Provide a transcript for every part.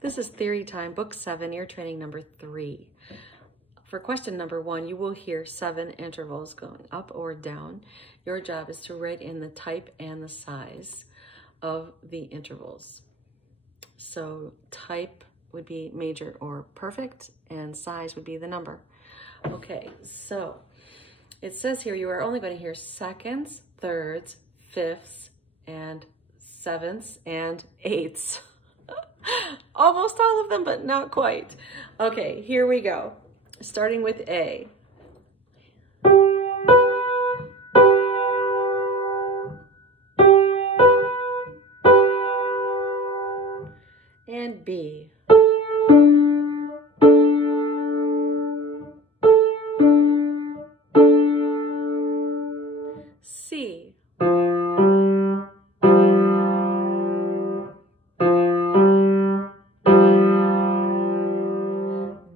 This is Theory Time, Book 7, Ear Training number 3. For question number 1, you will hear 7 intervals going up or down. Your job is to write in the type and the size of the intervals. So type would be major or perfect, and size would be the number. Okay, so it says here you are only going to hear seconds, thirds, fifths, and sevenths, and eighths. Almost all of them, but not quite. Okay, here we go. Starting with A. And B. C.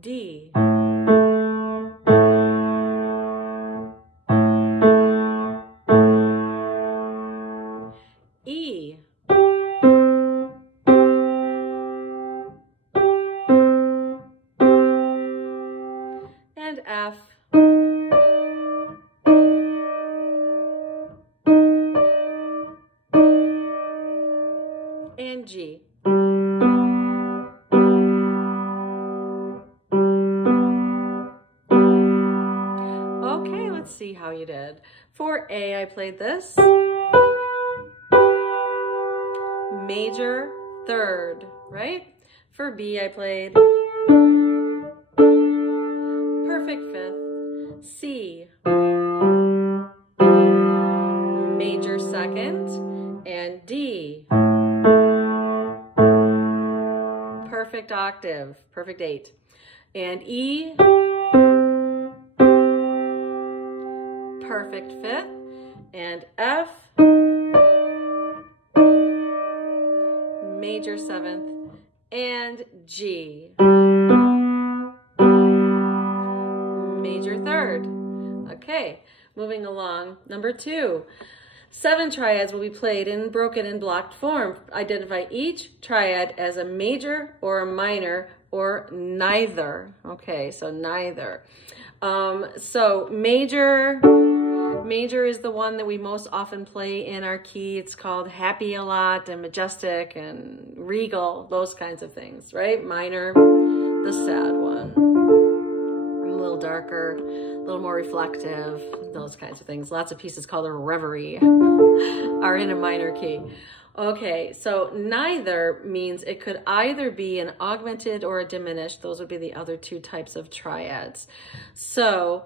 D. E. And F. And G. Okay, let's see how you did. For A, I played this. Major third, right? For B, I played perfect fifth. C, major second. And D, perfect octave, perfect 8. And E, perfect 5th. And F, major 7th. And G, major 3rd. Okay, moving along. Number 2. 7 triads will be played in broken and blocked form. Identify each triad as a major or a minor or neither. Okay, so neither. So major is the one that we most often play in our key. It's called happy a lot and majestic and regal, those kinds of things, right? Minor, the sad one. A little darker, a little more reflective, those kinds of things. Lots of pieces called a reverie are in a minor key. Okay, so neither means it could either be an augmented or a diminished. Those would be the other 2 types of triads. So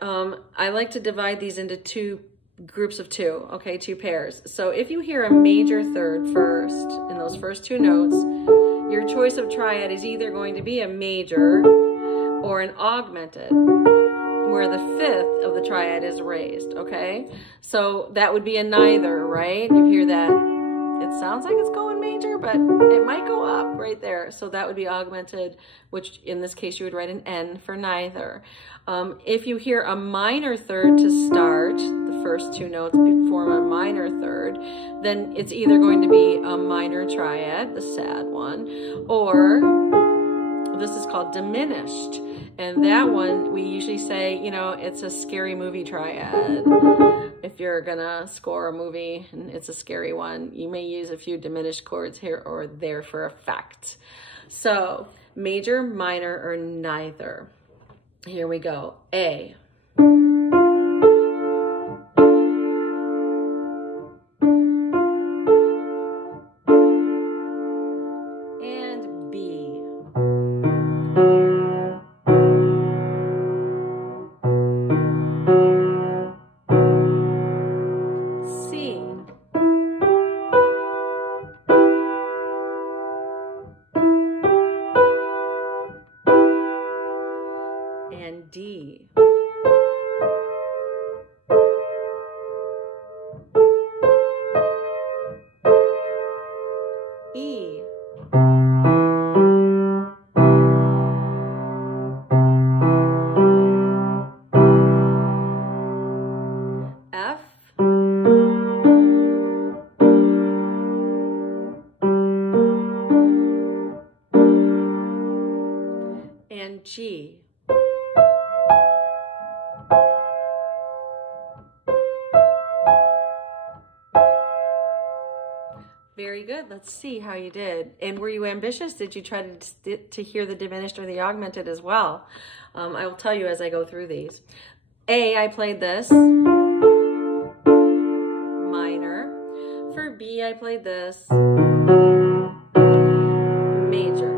I like to divide these into 2 groups of 2, okay, 2 pairs. So if you hear a major third first, in those first 2 notes, your choice of triad is either going to be a major or an augmented, where the 5th of the triad is raised, okay? So that would be a neither, right? You hear that, it sounds like it's going major, but it might go up right there. So that would be augmented, which in this case you would write an N for neither. If you hear a minor third to start, the first 2 notes form a minor third, then it's either going to be a minor triad, the sad one, or this is called diminished. And that one, we usually say, you know, it's a scary movie triad. If you're gonna score a movie and it's a scary one, you may use a few diminished chords here or there for effect. So major, minor, or neither. Here we go. A. And B. C. And D. and G. Very good. Let's see how you did. And were you ambitious? Did you try to hear the diminished or the augmented as well? I will tell you as I go through these. A, I played this. Minor. For B, I played this. Major.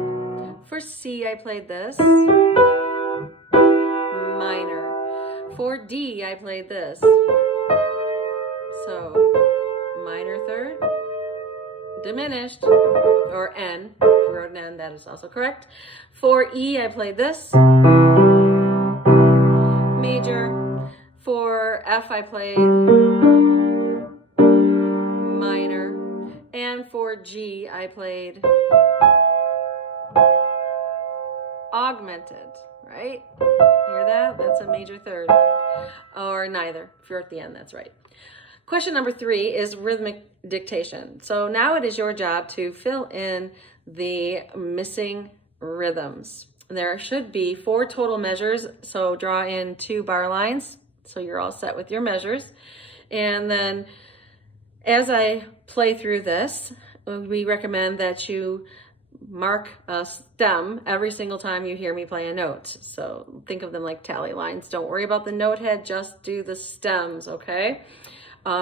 For C, I played this. Minor. For D, I played this. So, minor third. Diminished, or N. If you wrote an N, that is also correct. For E, I played this. Major. For F, I played minor. And for G, I played augmented, right? Hear that? That's a major third. Or neither. If you're at the end, that's right. Question number 3 is rhythmic dictation. So now it is your job to fill in the missing rhythms. There should be 4 total measures, so draw in 2 bar lines, so you're all set with your measures. And then as I play through this, we recommend that you mark a stem every single time you hear me play a note. So think of them like tally lines. Don't worry about the note head, just do the stems, okay?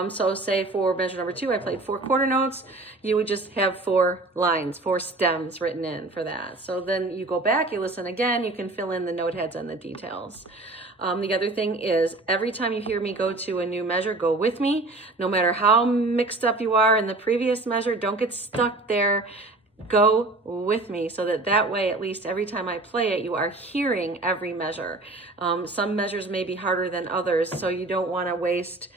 So say for measure number 2, I played 4 quarter notes. You would just have 4 lines, 4 stems written in for that. So then you go back, you listen again, you can fill in the note heads and the details. The other thing is every time you hear me go to a new measure, go with me. No matter how mixed up you are in the previous measure, don't get stuck there. Go with me so that way, at least every time I play it, you are hearing every measure. Some measures may be harder than others, so you don't want to waste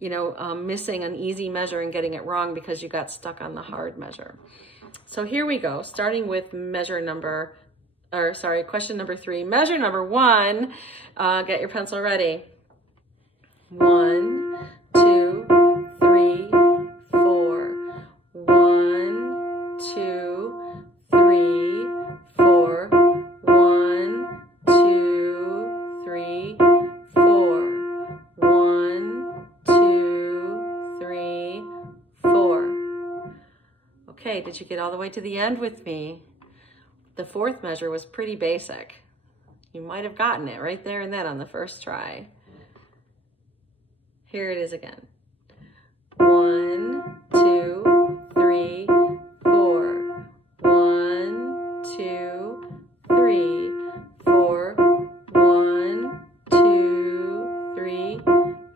missing an easy measure and getting it wrong because you got stuck on the hard measure. So here we go, starting with question number 3. Measure number 1, get your pencil ready. 1, 2, 3, 4. 1, 2, 3, 4. 1, 2, 3, 4. 1, 2, 3, 4. Okay, did you get all the way to the end with me? The 4th measure was pretty basic. You might have gotten it right there and then on the first try. Here it is again. 1, 2, 3, 4. 1, 2, 3, 4. 1, 2, 3,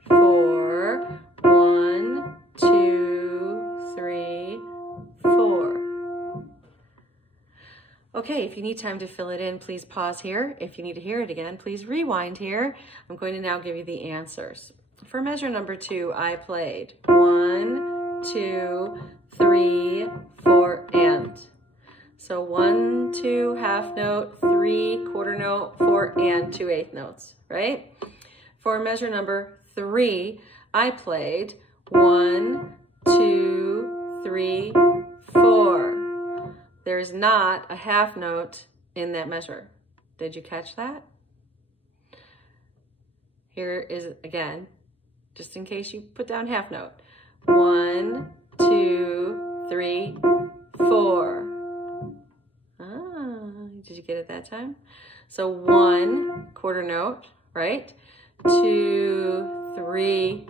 4. 1, 2, 3, 4. Okay, if you need time to fill it in, please pause here. If you need to hear it again, please rewind here. I'm going to now give you the answers. For measure number 2, I played 1, 2, 3, 4, and. So 1, 2, half note, 3, quarter note, 4, and 2 eighth notes, right? For measure number 3, I played 1, 2, 3, 4. There's not a half note in that measure. Did you catch that? Here is again, just in case you put down half note. 1, 2, 3, 4. Did you get it that time? So 1 quarter note, right? 2, 3.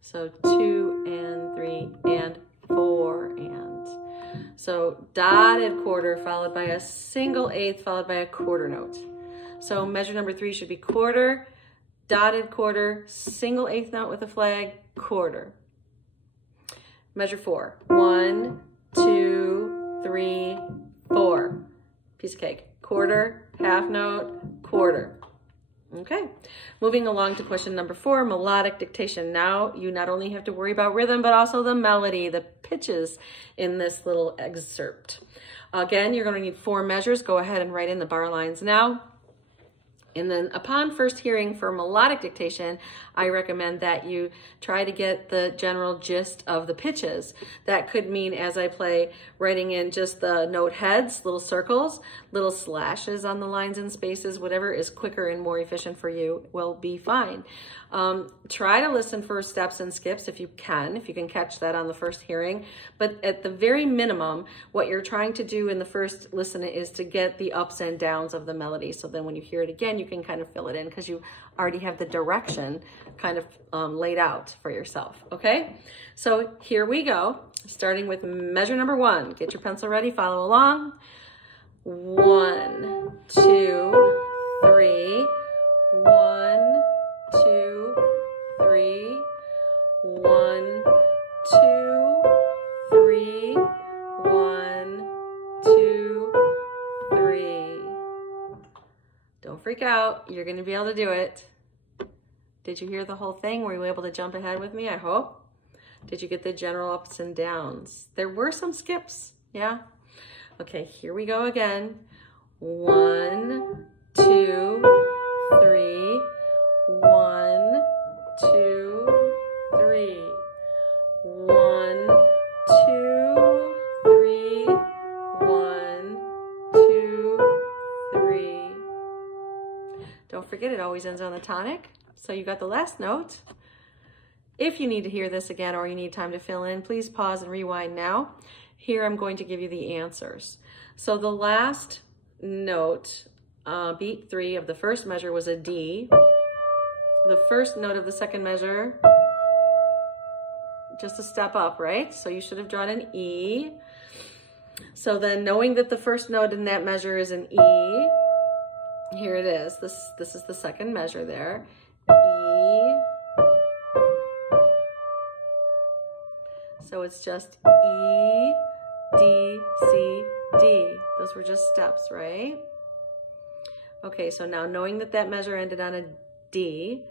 So 2 and 3 and 4 and. So dotted quarter followed by a single eighth followed by a quarter note. So measure number 3 should be quarter, dotted quarter, single eighth note with a flag, quarter. Measure 4. 1, 2, 3, 4. Piece of cake. Quarter, half note, quarter. Okay, moving along to question number 4, melodic dictation. Now you not only have to worry about rhythm, but also the melody, the pitches in this little excerpt. Again, you're going to need 4 measures. Go ahead and write in the bar lines now. And then upon first hearing for melodic dictation, I recommend that you try to get the general gist of the pitches. That could mean, as I play, writing in just the note heads, little circles, little slashes on the lines and spaces, whatever is quicker and more efficient for you will be fine. Try to listen for steps and skips if you can catch that on the first hearing. But at the very minimum, what you're trying to do in the first listen is to get the ups and downs of the melody. So then when you hear it again, you can kind of fill it in because you already have the direction kind of laid out for yourself, okay? So here we go, starting with measure number 1. Get your pencil ready, follow along. 1, 2, 3, 1, 2, 3, 1, 2, 3, 1, 2, 3. Don't freak out, you're gonna be able to do it. Did you hear the whole thing? Were you able to jump ahead with me, I hope? Did you get the general ups and downs? There were some skips, yeah? Okay, here we go again. 1, 2, 3, 1, 2, 3. 1, 2, 3, 1, 2, 3. Don't forget, it always ends on the tonic. So you got the last note. If you need to hear this again or you need time to fill in, please pause and rewind now. Here I'm going to give you the answers. So the last note, beat 3 of the first measure was a D. The first note of the second measure, just a step up, right? So you should have drawn an E. So then knowing that the first note in that measure is an E, here it is. This is the second measure there. E. So it's just E, D, C, D. Those were just steps, right? Okay, so now knowing that that measure ended on a D,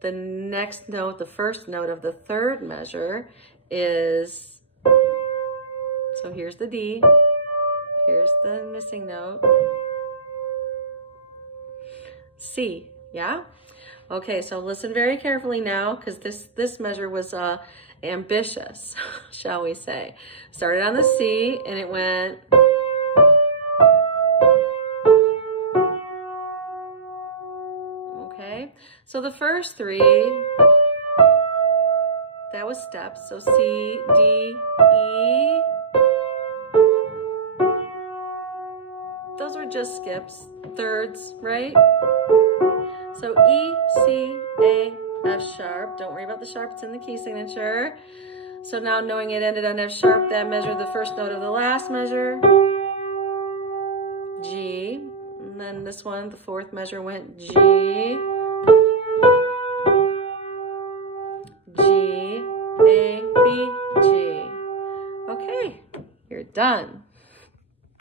the next note, the first note of the third measure is, so here's the D, here's the missing note, C, yeah? Okay, so listen very carefully now, because this measure was ambitious, shall we say. Started on the C, and it went, okay? So the first 3, that was steps, so C, D, E. Those were just skips, thirds, right? So E, C, A, F sharp. Don't worry about the sharp, it's in the key signature. So now knowing it ended on F sharp, that measured the first note of the last measure, G. And then this one, the fourth measure went G, G, A, B, G. Okay, you're done.